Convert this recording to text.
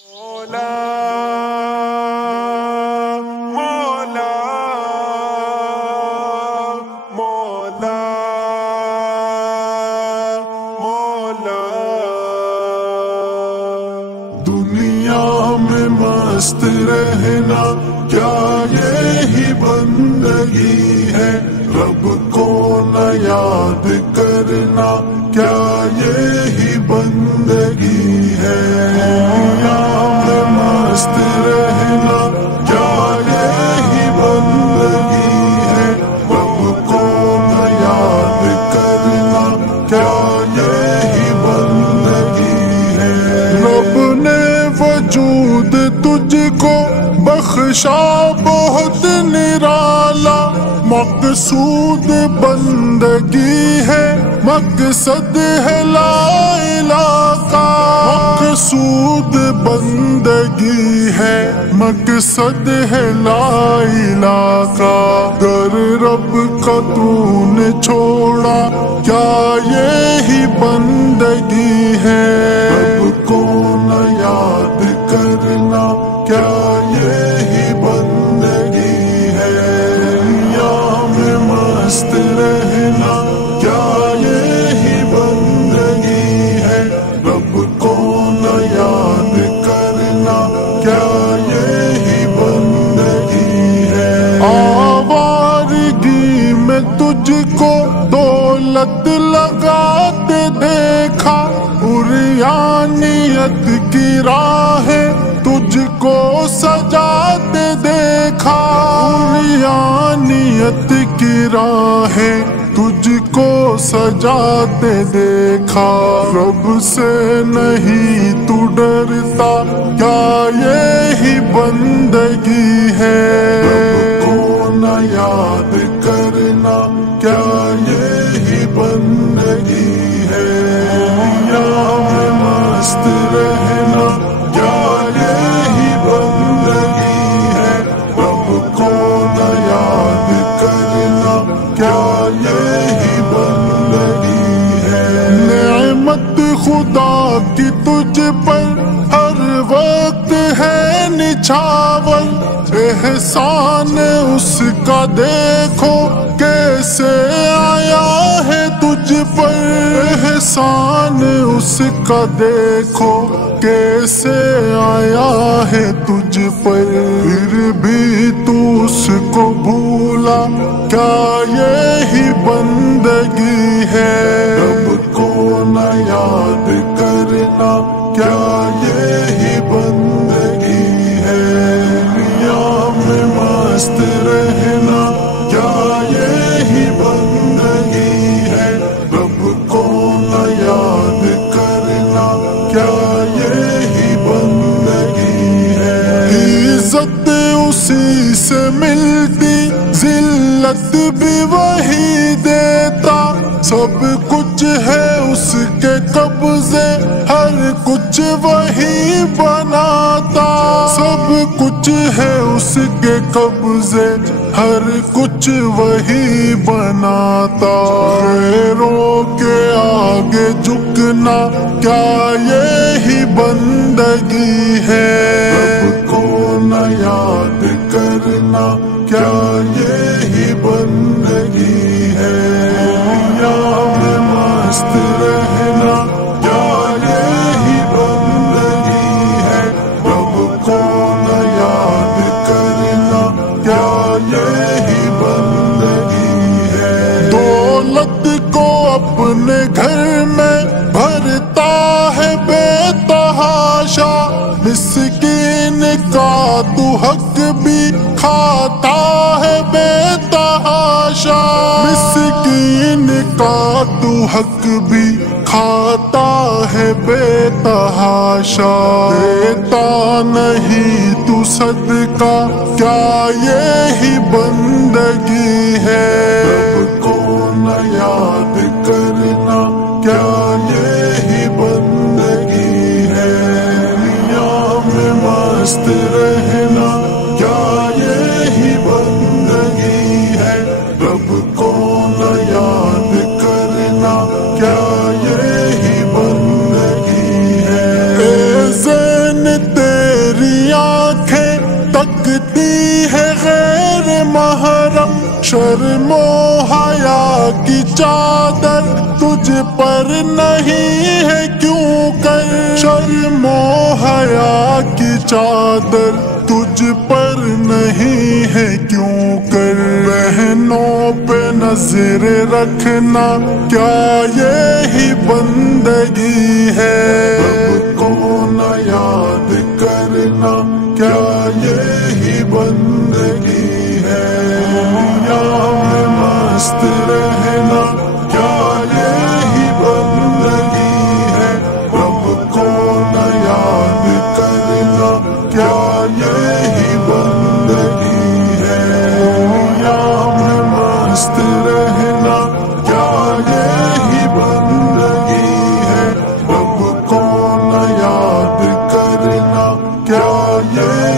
مولا مولا مولا مولا دنیا میں مست رہنا کیا یہی بندگی ہے؟ رب کو نہ یاد کرنا کیا یہی بندگی ہے؟ دنیا میں مست رہنا کیا یہی بندگی ہے؟ رب کو نہ یاد کرنا کیا یہی بندگی ہے؟ رب نے وجود تجھ کو بخشا بہت نرالا، مقصود بندگی ہے، مقصد ہے لا الہ کا۔ مقصود بندگی ہے، مقصد ہے لا الہ کا۔ گر رب کا تو نے چھوڑا کیا یہی بندگی ہے؟ رب کو نہ یاد کرنا کیا یہی بندگی ہے؟ دنیا میں مست رہنا کیا یہی بندگی ہے؟ رب کو نہ یاد کرنا کیا یہی بندگی ہے؟ آوارگی میں تجھ کو دولت لگاتے دیکھا، عریانیت کی راہیں تجھ کو سجاتے دیکھا، عریانیت کی راہیں تجھ کو سجاتے دیکھا۔ رب سے نہیں تو ڈرتا کیا یہی بندگی ہے؟ رب کو نہ یاد کرنا کیا یہی بندگی ہے؟ دنیا میں مست رہنا کیا یہی بندگی ہے؟ رب کو نہ یاد کرنا کیا یہی بندگی ہے؟ نعمت خدا کی تجھ پر ہر وقت ہے نچھاور، احسان اس کا دیکھو کیسے آیا ہے تجھ پر، احسان اس کا دیکھو کیسے آیا ہے تجھ پر۔ پھر بھی تو اس کو بھولا کیا یہی بندگی ہے؟ رب کو نہ یاد کرنا کیا یہی بندگی ہے؟ دنیا میں مست رہنا کیا یہی بندگی ہے؟ رب کو نہ یاد کرنا کیا یہی بندگی ہے؟ عزت اسی سے ملتی، ذلت بھی وہی دیتا، سب کچھ ہے اس کے قبضے، ہر کچھ وہی بناتا، سب کچھ ہے اس کے قبضے، ہر کچھ وہی بناتا۔ غیروں کے آگے جھکنا کیا یہی بندگی ہے؟ رب کو نہ یاد کرنا کیا یہی بندگی ہے؟ دنیا میں مست رہنا کیا یہی بندگی ہے؟ رب کو نہ یاد کرنا کیا یہی بندگی ہے؟ دولت کو اپنے گھر میں بھرتا ہے بے تحاشا، مسکین کا تو حق بھی کھاتا ہے بے تحاشا، مسکین کا تو حق بھی کھاتا ہے بے تحاشا۔ دیتا نہیں تو صدقہ کیا یہی بندگی ہے؟ رب کو نہ یاد کرنا کیا یہی بندگی ہے؟ دنیا میں مست رہنا کیا یہی بندگی ہے؟ رب کو نہ یاد کرنا کیا یہی بندگی ہے؟ اے زین لگتی ہے غیر محرم، شرم و حیا کی چادر تجھ پر نہیں ہے کیوں کر، شرم و حیا کی چادر تجھ پر نہیں ہے کیوں کر، بہنوں پہ نظر رکھنا کیا یہی بندگی ہے، رب کو نہ یاد کرنا کیا یہی بندگی ہے، دنیا میں مست رہنا کیا یہی بندگی ہے، رب کو نہ یاد کرنا کیا یہی بندگی ہے، دنیا میں مست رہنا کیا یہی بندگی ہے، رب کو نہ یاد کرنا کیا یہ